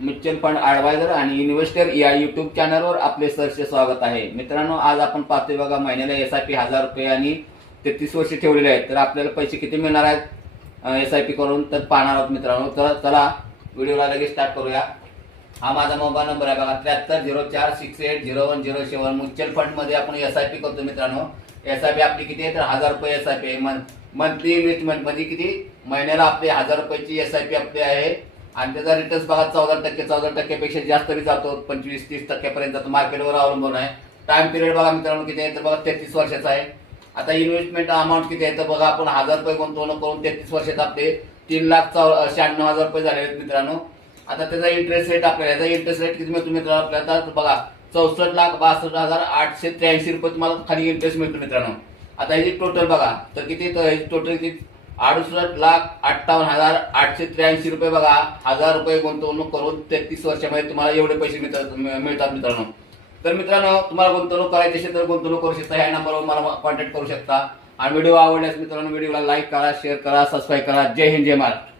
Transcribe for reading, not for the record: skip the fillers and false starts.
Mutual fund adviser आणि investor या YouTube चॅनलवर आपले सहर्ष स्वागत आहे. मित्रांनो, आज आपण पाहतोय बघा, महिन्याला SIP 1000 रुपये आणि 33 वर्ष ठेवलेले आहेत. तर आपल्याला पैसे किती मिळणार आहेत SIP करून तर पाहणार आहोत मित्रांनो. तर चला व्हिडिओला लगेच स्टार्ट करूया. हा माझा मोबाईल नंबर आहे बघा, 7304680107. म्युच्युअल फंड मध्ये आपण SIP करतो मित्रांनो. SIP आपली किती आहे तर 1000 रुपये SIP आहे. मंथली इन्व्हेस्टमेंट मध्ये किती, महिन्याला आपली 1000 रुपयाची SIP आपली आहे. आणि त्याचा रिटर्न बघा 14% पेक्षा जास्त बी जातो, 25-30% पर्यंत जातो. मार्केटवर अवलंबून आहे. टाइम पिरियड बघा मित्रांनो किती आहे तर बघा 33 वर्षाचा आहे. आता इन्व्हेस्टमेंट अमाऊंट किती आहे तर बघा, आपण 1000 रुपये गुंतवणूक करून 33 वर्षात आपले 3,96,000 रुपये झाले आहेत मित्रांनो. आता त्याचा इंटरेस्ट रेट आपल्याला, याचा इंटरेस्ट रेट किती मिळतो मित्रांनो आपल्याला तर बघा 64,62,883 रुपये तुम्हाला खाली इंटरेस्ट मिळतो मित्रांनो. आता ह्याची टोटल बघा तर किती, तर ह्याची टोटल किती 68,58,883 रुपये बघा. 1000 रुपये गुंतवणूक करून 33 वर्षामध्ये तुम्हाला एवढे पैसे मिळतात मित्रांनो. तर मित्रांनो, तुम्हाला गुंतवणूक करायची असेल तर गुंतवणूक करू शकता. ह्या नंबरवर मला कॉन्टॅक्ट करू शकता. आणि व्हिडिओ आवडल्यास मित्रांनो व्हिडिओला लाईक करा, शेअर करा, सबस्क्राईब करा. जय हिंद, जय महाराष्ट्र.